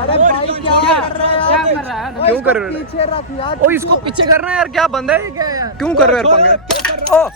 अरे भाई क्या कर रहा है? क्यों कर रहे हो? पीछे रख यार। ओ इसको पीछे करना है यार, क्या बंदा है क्या यार? क्यों कर रहे हो यार पंगे? Oh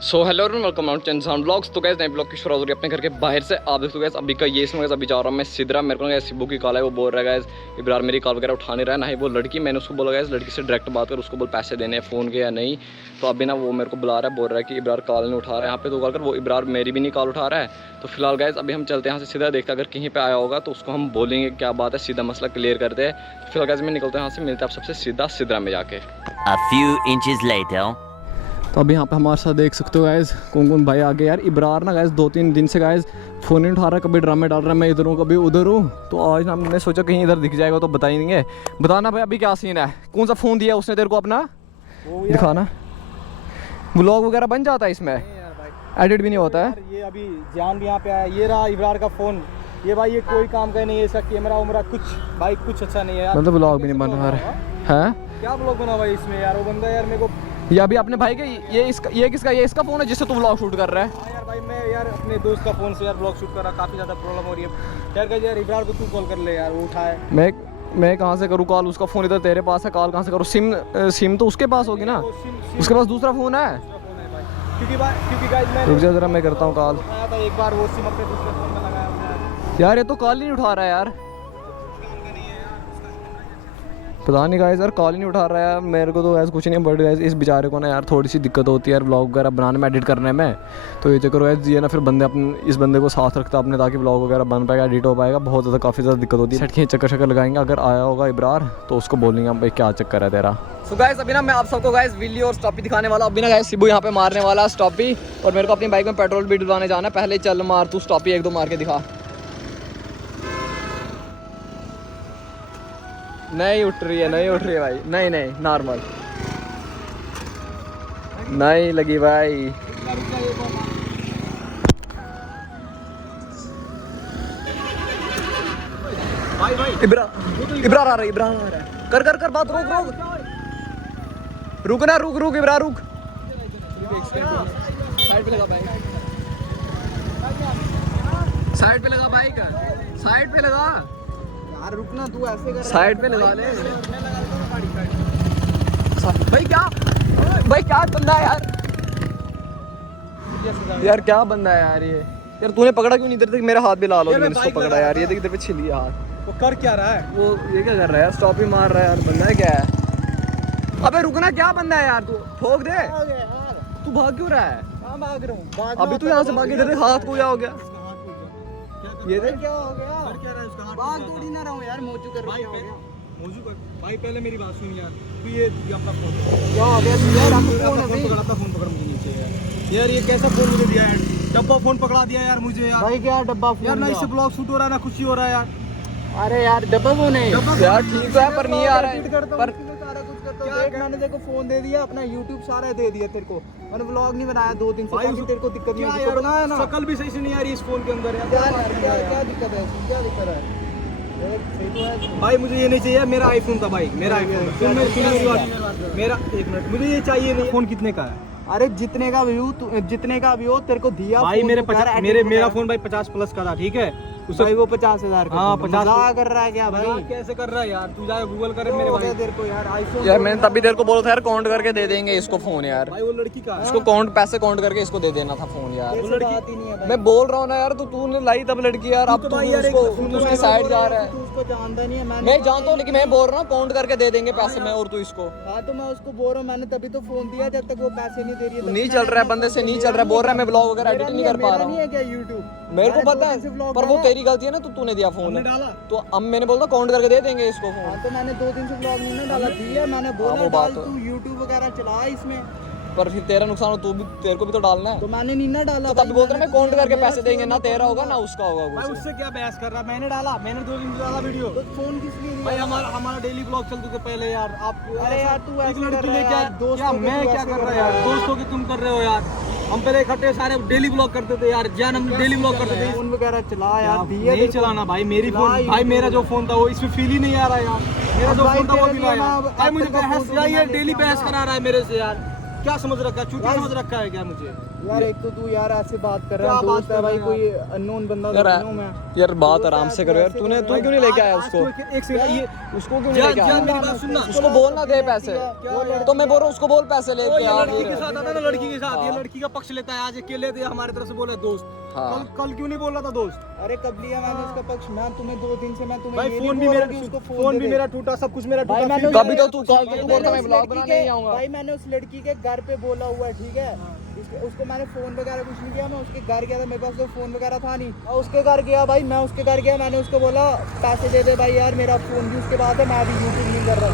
so hello everyone, welcome mount चंसान ब्लॉग्स। तो गाइस नए ब्लॉग की शुरुआत हो रही है अपने घर के बाहर से। आप देखो गाइस अभी का ये इसमें अभी जा रहा हूँ मैं सिदरा। मेरे को ना सिब्बू की कॉल है, वो बोल रहा है गाइस इब्रार मेरी कॉल वगैरह उठा नहीं रहा है, ना ही वो लड़की। मैंने उसको बोला गाइस लड़की से डायरेक्ट बात कर, उसको बोल पैसे देने हैं फ़ोन के या नहीं। तो अभी ना वो मेरे को बुला रहा है, बोल रहा है कि इब्रार कॉल नहीं उठा रहा है यहाँ पे, तो कॉल कर। वो इब्रार मेरी भी नहीं कॉल उठा रहा है। तो फिलहाल गाइस अभी हम चलते हैं यहाँ से सीधा, देखते अगर कहीं पे आया होगा तो उसको हम बोलेंगे क्या बात है, सीधा मसला क्लियर करते हैं। फिलहाल गाइस मैं निकलता हूँ यहाँ से, मिलते हैं आप सबसे सीधा सिदरा में जाके। A few inches later. तो अभी यहाँ पे हमारे साथ देख सकते हो गाइस कौन कौन भाई आगे। यार इब्रार ना गाइस 2-3 दिन से गाइस फ़ोन नहीं उठा रहा, कभी ड्रामे डाल रहा है, मैं इधर हूँ कभी उधर हूँ। तो आज ना हमने सोचा कहीं इधर दिख जाएगा तो बता ही देंगे। बताना भाई अभी क्या सीन है, कौन सा फ़ोन दिया उसने तेरे को अपना, दिखाना। व्लॉग वगैरह बन जाता है इसमें, एडिट भी नहीं होता है। ये अभी जान भी यहाँ पे आया, ये रहा इब्रार का फ़ोन। ये भाई ये कोई काम का नहीं है, इसका कैमरा उमरा कुछ भाई कुछ अच्छा नहीं है यार। मतलब व्लॉग भी नहीं बन रहा है। क्या व्लॉग बना भाई इसमें यार? वो बंदा यार मेरे को ये अभी अपने भाई के ये किसका, ये इसका फ़ोन है जिससे तू व्लॉग शूट कर रहा है? हाँ यार भाई मैं यार अपने दोस्त का फ़ोन से यार ब्लॉग शूट कर रहा, काफ़ी ज़्यादा प्रॉब्लम हो रही है यार। यार इब्रार को तू कॉल कर ले यार, वो उठाए। मैं कहाँ से करूँ कॉल? उसका फ़ोन इधर तेरे पास है, कॉल कहाँ से करूँ? सिम तो उसके पास होगी ना, उसके पास दूसरा फ़ोन है। क्योंकि गाइस मैं रुक जा जरा, मैं करता हूँ कॉल। उठाया था एक बार, वो सिम अपने दूसरे फ़ोन में लगाया हुआ है यार ये तो कॉल ही नहीं उठा रहा है यार, पता नहीं गाइस यार कॉल ही नहीं उठा रहा है। मेरे को तो ऐसा कुछ नहीं, बट गाइस इस बेचारे को ना यार थोड़ी सी दिक्कत होती है यार व्लॉग वगैरह बनाने में, एडिट करने में। तो ये चक्कर गाइस ये ना फिर बंदे अपने इस बंदे को साथ रखता अपने, ताकि व्लॉग वगैरह बन पाएगा, एडिट हो पाएगा। बहुत ज़्यादा काफ़ी ज़्यादा दिक्कत होती है। सेट के चक्कर लगाएंगे, अगर आया होगा इब्रार तो उसको बोलेंगे हम भाई क्या चक्कर है तेरा। तो गाइस अभी ना मैं आप सबको गाइस विली और स्टॉपी दिखाने वाला। अभी ना गाइस सिब्बू यहाँ पे मारने वाला स्टॉपी, और मेरे को अपनी बाइक में पेट्रोल भी डलवाने जाना है। पहले चल मार तू स्टॉपी, 1-2 मार के दिखा। नहीं उठ रही है, नहीं उठ रही है भाई, नहीं नहीं नॉर्मल नहीं लगी भाई। इब्रार आ रहा है, इब्रार आ रहा है। कर कर कर बात, रुक ना, रुक इब्रार रुक। साइड पे लगा बाइक, साइड पे लगा बाइक, साइड पे लगा यार। रुकना तू ऐसे कर, साइड पे लगा ले भाई। क्या बंदा है यार, यार क्या बंदा है यार ये। यार तूने पकड़ा क्यों नहीं? इधर तक मेरा हाथ भी लाल हो गया, मैंने इसको पकड़ा यार। ये देख इधर पे छिल गया हाथ। वो कर क्या रहा है? वो ये क्या कर रहा है यार? स्टॉप ही मार रहा है यार, बंदा है क्या है? अबे रुकना, क्या बंदा है यार? तू ठोक दे, तू भाग क्यों रहा है? कहाँ भाग रहा हूँ? अभी तू यहाँ से भाग, इधर हाथ को क्या हो गया? ये देख क्या हो गया? क्या रहा है उसका हाथ? भाग थोड़ी ना रहा हूँ यार, मोचू कर रहा है। मोचू कर भाई, पहले मेरी बात सुन यार। तू ये अपना फोन क्या हो गया? तू यार फोन पकड़ा, फोन पकड़ मुझे नीचे यार। ये कैसा फोन मुझे दिया यार? डब्बा फोन पकड़ा दिया यार मुझे यार। भाई क्या डब्बा फोन यार? ना इससे ब्लॉग शूट हो रहा है ना खुशी हो रहा है यार। अरे यार डब्बा फोन है यार, ठीक है पर नहीं आ रहा है। पर मैंने देखो फोन दे दिया अपना, YouTube सारा दे दिया तेरे को। मैंने व्लॉग नहीं बनाया 2 दिन से, ताकि तेरे को दिक्कत नहीं हो। बनाया ना, शक्ल भी सही से नहीं आ रही इस फोन के अंदर यार। क्या दिक्कत है? क्या दिक्कत है भाई? मुझे ये नहीं चाहिए, मेरा आईफोन था भाई, मेरा आईफोन। मेरा 1 मिनट, मुझे ये चाहिए नहीं। फोन कितने का है? अरे जितने का भी हो तेरे को दिया भाई। मेरा फोन भाई 50+ का था, ठीक है? भाई वो 50,000 का। हाँ 50 कर रहा है क्या भाई? कैसे कर रहा है यार? तू जाके गूगल करे मेरे भाई तेरे को यार। आईफोन यार मैंने तभी तेरे को बोला था यार, काउंट करके दे देंगे इसको फोन यार। भाई वो लड़की का इसको पैसे काउंट करके इसको दे देना था फोन यार। वो लड़की नहीं है। मैं बोल रहा हूँ ना यार, तूने लाई तब लड़की यार। अब तू उसकी साइड जा रहा है। तू उसको जानता नहीं है। मैं जानता हूँ, लेकिन मैं बोल रहा हूँ काउंट करके दे देंगे पैसे में, और तू इसको। हाँ तो मैं उसको बोल रहा हूँ, मैंने तभी तो फोन दिया, जब तक वो पैसे नहीं दे रही है। नहीं चल रहा है, बंदे से नहीं चल रहा है, बोल रहा है मैं ब्लॉग वगैरह एडिट नहीं कर पा रहा नहीं है हूँ। क्या YouTube? मेरे को पता है, पर वो तेरी गलती है ना, तूने दिया फोन। तो अब मैंने बोला काउंट करके दे देंगे इसको फोन। हाँ तो मैंने 2 दिन से ब्लॉग नहीं ना डाला, दिया मैंने बोला डाल तू YouTube वगैरह चला इसमें। पर फिर तेरा नुकसान हो, तेरे को भी तो डालना है। तो मैंने नहीं ना डाला। तो तभी बोल रहा मैं काउंट करके पैसे देंगे, ना तेरा होगा ना उसका होगा कुछ। उससे क्या बहस कर रहा? मैंने डाला, मैंने 2 दिन से डाला वीडियो। तो फोन किस लिए भाई? हमारा डेली ब्लॉग चलते थे पहले यार। आप अरे यार तू ऐसे लड़की ले क्या दोस्त? मैं क्या कर रहा यार? दोस्तों की तुम कर रहे हो यार। हम पहले इकट्ठे सारे डेली ब्लॉग करते थे यार, जान हम डेली ब्लॉग करते थे। फोन वगैरह चला यार, नहीं चलाना भाई। मेरी फोन भाई, मेरा जो फोन था वो इसमें फील ही नहीं आ रहा यार। मेरा जो फोन था वो भी लाया भाई। मुझे बहस डेली बहस करा रहा है मेरे से यार। क्या समझ रखा है, चूतिया समझ रखा है क्या मुझे? यार एक तो तू यार ऐसे बात कर रहा है, दोस्त है भाई, कोई अननोन बंदा यार दोनों में। यार बात आराम से करो यार, तू क्यों नहीं लेके आया उसको? एक सेकंड, ये उसको क्यों नहीं लेके आया? मेरी बात सुनना, उसको बोलना दे पैसे, तो मैं बोल रहा हूँ उसको बोल पैसे लेके आ। लड़की के साथ आता ना, लड़की के साथ, ये लड़की का पक्ष लेता है, आज अकेले थे हमारी तरफ से बोला दोस्त। कल क्यों नहीं बोल रहा था दोस्त? अरे कब लिया मैंने उसका पक्ष? मैं तुम्हें 2 दिन से मैं तुम्हें भाई ये फोन नहीं भी बोल मेरा, रहा कि उसको फोन भी दे मेरा टूटा, सब कुछ मेरा भाई टूटा। मैंने कभी तो तू कॉल तू बोलता मैं ब्लॉग बनाने नहीं आऊंगा। भाई मैंने उस लड़की के घर पे बोला हुआ है, ठीक है? उसको मैंने फोन वगैरह कुछ नहीं किया, मैं उसके घर गया था, मेरे पास तो फोन वगैरह था नहीं। और उसके घर गया भाई, मैं उसके घर गया, मैंने उसको बोला पैसे दे दे भाई यार, मेरा फोन भी उसके बाद है, मैं भी यूट्यूब नहीं कर रहा।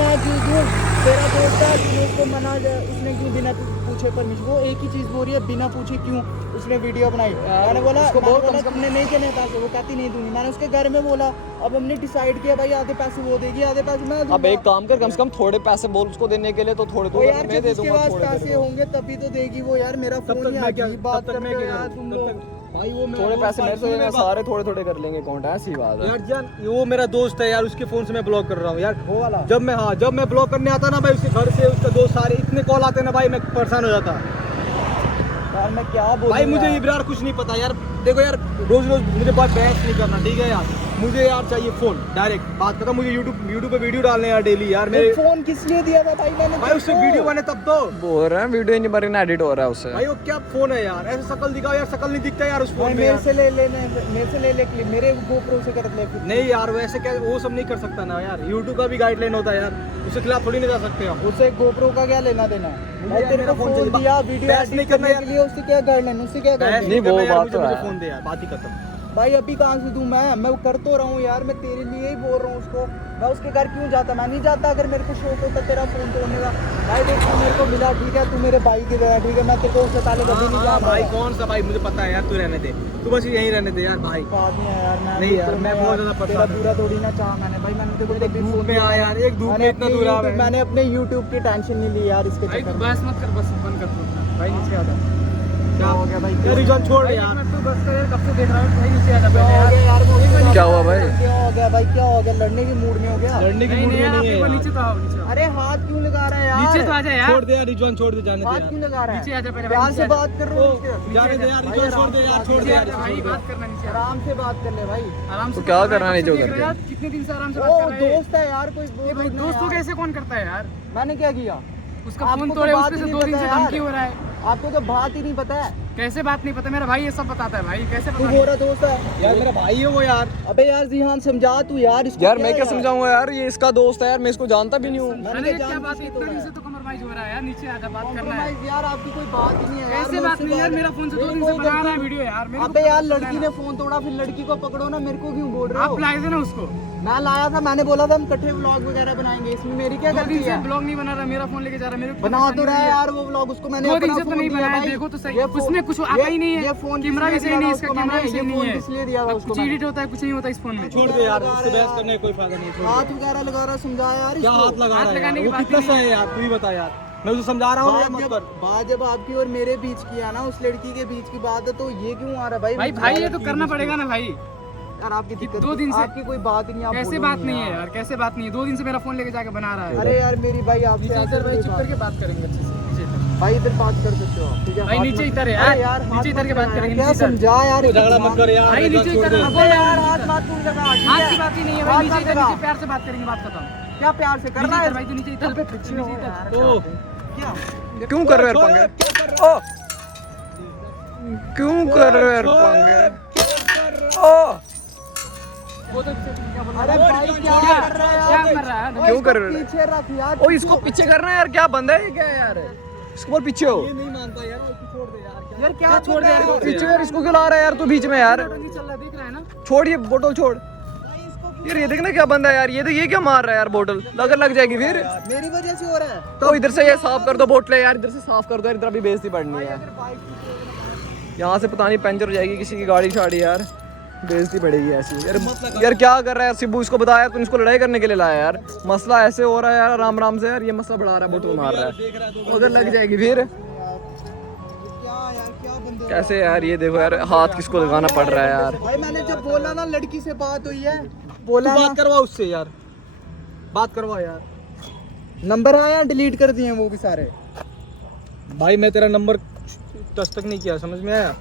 मैं क्यों दूँ, तेरा दोस्त है, तूने उसको मना, उसने क्यों बिना पूछे परमिशन, वो एक ही चीज़ बोल रही है, बिना पूछे क्यों उसने वीडियो बनाई। मैंने बोला तुमने नहीं देने पैसे, वो कहती नहीं दूंगी। मैंने उसके घर में बोला, अब हमने डिसाइड किया भाई आधे पैसे वो देगी, आधे पैसे मैं दूंगा। अब एक काम कर, कम से कम थोड़े पैसे बोल उसको देने के लिए, तो थोड़े तो यार मैं जब दे उसके दूंगा पास थोड़े पैसे होंगे तभी तो देगी वो। यार मेरा फोन ही अजीब बात करते हो यार तुम लोग। भाई वो थोड़े पैसे मेरे से देना, सारे थोड़े थोड़े कर लेंगे अकाउंट, ऐसी बात है यार जान, वो मेरा दोस्त है यार, उसके फोन से मैं ब्लॉक कर रहा हूँ यार, वो वाला। जब मैं ब्लॉक करने आता ना भाई, उसके घर से उसका दोस्त सारे इतने कॉल आते ना भाई, मैं परेशान हो जाता यार मैं क्या बोलूं भाई। मुझे इब्रार कुछ नहीं पता यार, देखो यार रोज मुझे बात बहस नहीं करना, ठीक है यार? मुझे यार चाहिए फोन, डायरेक्ट बात करता। मुझे यूट्यूब पे वीडियो डालने यार डेली यार। मेरे फोन किस लिए दिया था भाई मैंने? भाई उससे वीडियो बने तब तो बोल रहे हैं वीडियो नहीं बन रही, एडिट हो रहा है उससे। भाई वो क्या फोन है यार, ऐसे शकल दिखाओ यार, शकल नहीं दिखता यार उस फोन में। मेरे से ले ले क्लिप, मेरे GoPro से कर ले फिर। नहीं यार वैसे क्या, वो सब नहीं कर सकता ना यार, यूट्यूब का भी गाइडलाइन होता है यार, उसके खिलाफ थोड़ी नहीं जा सकते हम। उससे GoPro का क्या लेना देना? मैं तेरे को फोन दिया वीडियो बहस नहीं करना के लिए, उससे क्या गाइडलाइन, उससे क्या गाइडलाइन? नहीं, वो बात तो मुझे है। फोन दे यार, बात ही खत्म। भाई अभी कहाँ से दूं मैं कर तो रहा हूँ यार, मैं तेरे लिए ही बोल रहा हूँ उसको। मैं उसके घर क्यों जाता? मैं नहीं जाता अगर मेरे को शौक होता तेरा फोन तोड़ने का। भाई देख तू मेरे को मिला, ठीक है, तू मेरे भाई की तरह, ठीक है, मैं तेरे को उससे पहले कभी नहीं जा भाई कौन सा भाई, मुझे पता है यार, तू रहने दे, तू बस यहीं रहने दे यार भाई। बात नहीं है यार, मैं नहीं यार, मैं बहुत ज्यादा परेशान हूं। पूरा थोड़ी ना चाहा मैंने भाई, मैंने तेरे को कभी धूप फोन में आ यार, एक धूप में इतना दूर आ भाई। मैंने अपने YouTube की टेंशन नहीं ली यार इसके चक्कर में। बस मत कर, बस बंद कर तू भाई नीचे आ जा। क्या हो गया भाई? यार रिजॉन छोड़ यार, तू बस कर यार, कब से देख रहा हूं भाई, नीचे आ जा पहले यार। क्या हुआ भाई? क्या हो गया भाई, क्या हो गया? लड़ने की मूड में हो गया? लड़ने की मूड में नहीं है। नीचे तो आओ, नीचे। अरे हाथ क्यों लगा रहा है यार? नीचे तो आ जा यार, छोड़ दे यार रिजॉन, छोड़ दे, जाने दे हाथ यार, क्यों लगा रहा है? नीचे आ जा पहले, प्यार से बात कर रहा हूँ उसके। जाने दे यार रिजॉन, छोड़ दे यार, छोड़ दे यार भाई, बात करना नीचे, आराम से बात कर ले भाई, आराम तो क्या करना नहीं जो करके? कितने दिन से आराम से बात कर रहे हैं? दोस्त है यार, कोई दोस्त को कैसे कौन करता है यार? मैंने क्या किया? उसका फोन तोड़े, उससे 2 दिन से धमकी हो रहा है। आपको तो बात ही नहीं पता है। कैसे बात नहीं पता? मेरा भाई ये सब बताता है भाई, कैसे तू मेरा दोस्त है यार, मेरा भाई है वो यार। अबे यार जिहान समझा तू यार इसको। यार मैं क्या समझाऊंगा यार, ये इसका दोस्त है यार, मैं इसको जानता भी नहीं हूँ। अरे क्या बात है, इतना दिन से तो कॉम्प्रोमाइज हो रहा है यार, नीचे आजा, बात करना है। यार आपकी कोई बात ही नहीं है यार। कैसे बात नहीं यार, मेरा फोन से 2 दिन से बना रहा है वीडियो यार। अबे यार लड़की ने फोन तोड़ा, फिर लड़की को पकड़ो ना, मेरे को क्यों बोल रहे हो? आप लाए थे ना उसको? मैं लाया था, मैंने बोला था हम इकट्ठे व्लॉग वगैरह बनाएंगे, इसमें मेरी क्या 2 गलती दिन से है? ब्लॉग नहीं बना रहा, मेरा फोन लेके जा रहा है, मेरे को बना तो रहा है यार वो व्लॉग, उसको मैंने 2 दिन से अपना तो नहीं फोन दिया बनाया, भाई। देखो तो सही, ये उसमें कुछ आता ही नहीं है। ये फोन कैमरा भी सही नहीं, इसका कैमरा भी सही नहीं है। इसलिए दिया था उसको कुछ एडिट होता है, कुछ नहीं होता इस फोन में। छोड़ दे यार, इससे बहस करने का कोई फायदा नहीं, छोड़ दे। हाथ वगैरह लगा रहा, समझा यार क्या इसको। हाथ लगा रहा है लगाने यार? की वो बात कितना नहीं सा है यार, तू ही बता यार, मैं उसे समझा रहा हूँ यार, मत कर। बात जब आपकी और मेरे बीच की है ना, उस लड़की के बीच की बात है, तो ये क्यों आ रहा है भाई? भाई ये तो करना पड़ेगा ना भाई। यार आपकी दिक्कत 2 दिन से आपकी कोई बात ही नहीं, आप कैसे बोलो बात नहीं नहीं है यार, कैसे बात नहीं है? 2 दिन से मेरा फोन लेके जाके बना रहा है। अरे यार मेरी भाई आपसे नीचे इधर भाई, चुप करके बात करेंगे अच्छे से, नीचे इधर। भाई इधर बात कर सकते हो आप, ठीक है? भाई हाथ नीचे मत- इधर है अरे यार, हाथ नीचे इधर मत के बात लगा करेंगे, क्या नीचे इधर। समझा यार? झगड़ा मत कर यार, भाई नीचे इधर अबे यार हाथ मत तू लगा, ठीक हाथ है? की बात ही नहीं है हाथ भाई, नीचे मत इधर, लगा। नीचे प्यार से बात करेंगे, बात खत्म। क्या प्यार से कर नीचे रहा है इधर भाई, तू नीचे इधर, पीछे नीचे हो इधर। यार। तो क्या क्यों कर रहे हो यार पंगे? ओ क्यों कर रहे हो यार पंगे? ओ वो तो क्या बोल रहा अरे है? भाई क्या कर रहा है क्या यार? कर रहा है? क्यों कर रहे हो? पीछे रख यार। ओ इसको पीछे करना है यार, क्या बंदा है ये, क्या है यार? इसको बोल पीछे हो, ये नहीं मानता यार, उसको छोड़ दे यार। यार क्या छोड़ दे यार? पीछे यार, इसको क्यों ला रहा है यार तू बीच में यार? नहीं चल रहा, देख रहा है ना? छोड़ ये बोतल छोड़ यार, ये देखना क्या बंदा है यार, ये देख ये क्या मार रहा है यार, बोतल लग जाएगी फिर। मेरी वजह से हो रहा है। तो इधर से ये साफ कर दो बोतलें यार, इधर से साफ कर दो यार, इधर अभी बेइज्जती पड़नी है। यहाँ से पता नहीं पंचर हो जाएगी किसी की गाड़ी शाड़ी यार, बेइज्जती पड़ेगी ऐसी यार। यार क्या कर रहा है सिब्बू, इसको बताया तूने, इसको लड़ाई करने के लिए लाया यार। मसला ऐसे हो रहा है यार, आराम आराम से यार, ये मसला बढ़ा रहा है, बोतल मार रहा है, उधर लग जाएगी फिर। क्या यार, क्या बंदे कैसे यार, ये देखो यार, हाथ किसको लगाना पड़ रहा है यार। भाई मैंने जब बोला ना लड़की से बात हुई है, तू बोला ना बात करवा उससे यार, बात करवा यार। नंबर आया डिलीट कर दिए वो भी सारे। भाई मैं तेरा नंबर टच तक नहीं किया, समझ में आया?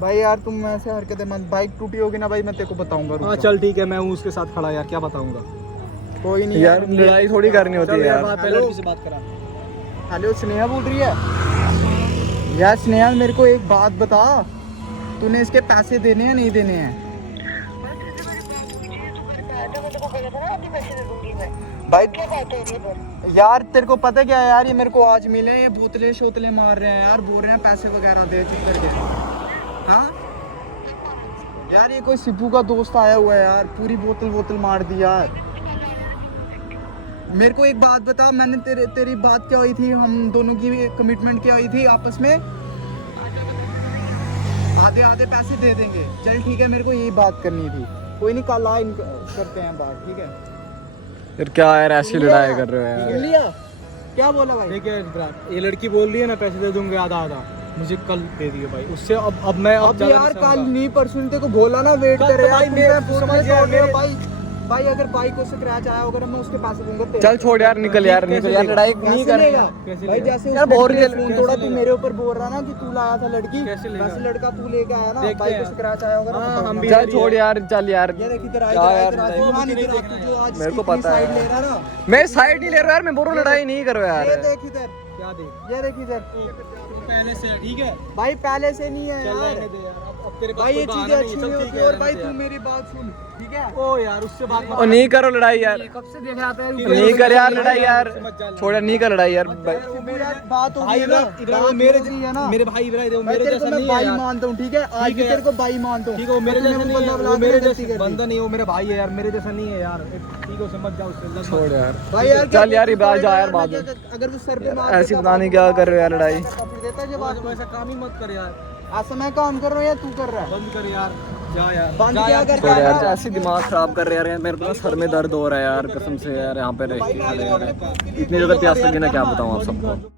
भाई यार तुम ऐसे हरकतें मत, बाइक टूटी होगी ना भाई मैं तेरे को बताऊंगा। रुक हाँ जा। चल ठीक है, मैं हूँ उसके साथ खड़ा यार, क्या बताऊंगा। कोई नहीं यार लड़ाई थोड़ी करनी होती है यार। पहले लड़की से बात करा। हेलो स्नेहा बोल रही है? यार स्नेहा मेरे को एक बात बता, तूने इसके पैसे देने हैं नहीं देने हैं? भाई यार तेरे को पता क्या है यार, ये मेरे को आज मिले, ये बोतलें शोतलें मार रहे हैं यार, बोल रहे हैं पैसे वगैरह दे चुप करके। हाँ यार ये कोई सिब्बू का दोस्त आया हुआ है यार, पूरी बोतल मार दी यार। मेरे को एक बात बता, मैंने तेरी बात क्या हुई थी, हम दोनों की कमिटमेंट क्या हुई थी आपस में? आधे आधे पैसे दे देंगे, चल ठीक है, मेरे को यही बात करनी थी। कोई नहीं, कल आ करते हैं बात, ठीक है? फिर क्या यार ऐसी लड़ाई कर रहे हो यार? सुन लिया क्या बोला भाई? ठीक है इब्रार, ये लड़की बोल रही है ना पैसे दे दूंगे आधा आधा, मुझे कल दे दिए भाई। उससे अब मैं अब ज़्यादा यार नहीं कल सहूंगा। नहीं परसों तेरे को बोला ना वेट कल कर तो यार, भाई मैं समझ गया, भाई भाई अगर बाइक को स्क्रैच आया होगा मैं उसके पैसे दूंगा तेरे। चल छोड़ यार, निकल यार, निकल यार, लड़ाई नहीं कैसे करनी लेगा? कैसे भाई लेगा? जैसे यार उसने बोल रही है, फोन कैसे तोड़ा, तू लेगा? मेरे ऊपर बोल रहा ना कि तू लाया था लड़की, कैसे लेगा? वैसे लड़का तू लेके आया ना, देखते बाइक को हैं। स्क्रैच आया होगा ना, हाँ, तो हम भी- चल छोड़ यार, चल यार। ये देख इधर आ, क्या इधर आ, यार इधर आ, लड़ाई? तू हाँ नहीं, इधर आ, तू जो आज मेरे को इसकी पता है। साइड ले रहा ना, मैं साइड नहीं ले रहा यार, मैं बोल रहा हूँ लड़ाई नहीं करो यार। ये देख इधर, क्या देख ये देख इधर, पहले से ठीक है, भाई पहले से नहीं है चल यार रहने दे यार, अब तेरे पास भाई, कोई ये बहाना चीजें नहीं है, अच्छी चल नहीं ठीक होती। है, और रहने भाई दे तू यार। मेरी बात सुन, ठीक है? ओ यार उससे बात और नहीं करो लड़ाई यार, कब से देख रहा था नहीं कर यार लड़ाई यार, छोड़ यार, नहीं कर लड़ाई यार भाई। वो यार बात हो भाई गई ना, इधर बात मेरे हो गई है ना, मेरे भाई इधर मैं मेरे तेरे को जैसा मैं नहीं है भाई यार। मानता हूँ, ठीक है? आज ठीक भी है तेरे को भाई मानता हूँ। ठीक है, वो मेरे तूने जैसा नहीं बंदा है, बुला वो के मेरे गलती जैसा कर दी। बंदा नहीं है, वो मेरा भाई है यार, मेरे जैसा नहीं है यार। ठीक है, समझ जाओ उससे, छोड़ यार भाई यार चल यार, इब्रार जा यार बाद में। अगर वो सर पे मार ऐसी देता, पता नहीं क्या कर रहे हो यार लड़ाई। फिर देता जवाब। तो ऐसा काम ही मत कर यार, ऐसा मैं काम कर रहा हूँ या तू कर रहा है? बंद कर यार, जा यार, बंद जा क्या यार, कर छोड़ रहा यार, है? ऐसी दिमाग खराब कर रहे यार, मेरे को ना सर में दर्द हो रहा है यार कसम से यार, यहाँ पे रह के इतनी जगह प्यास लगी ना, क्या बताऊँ आप सबको।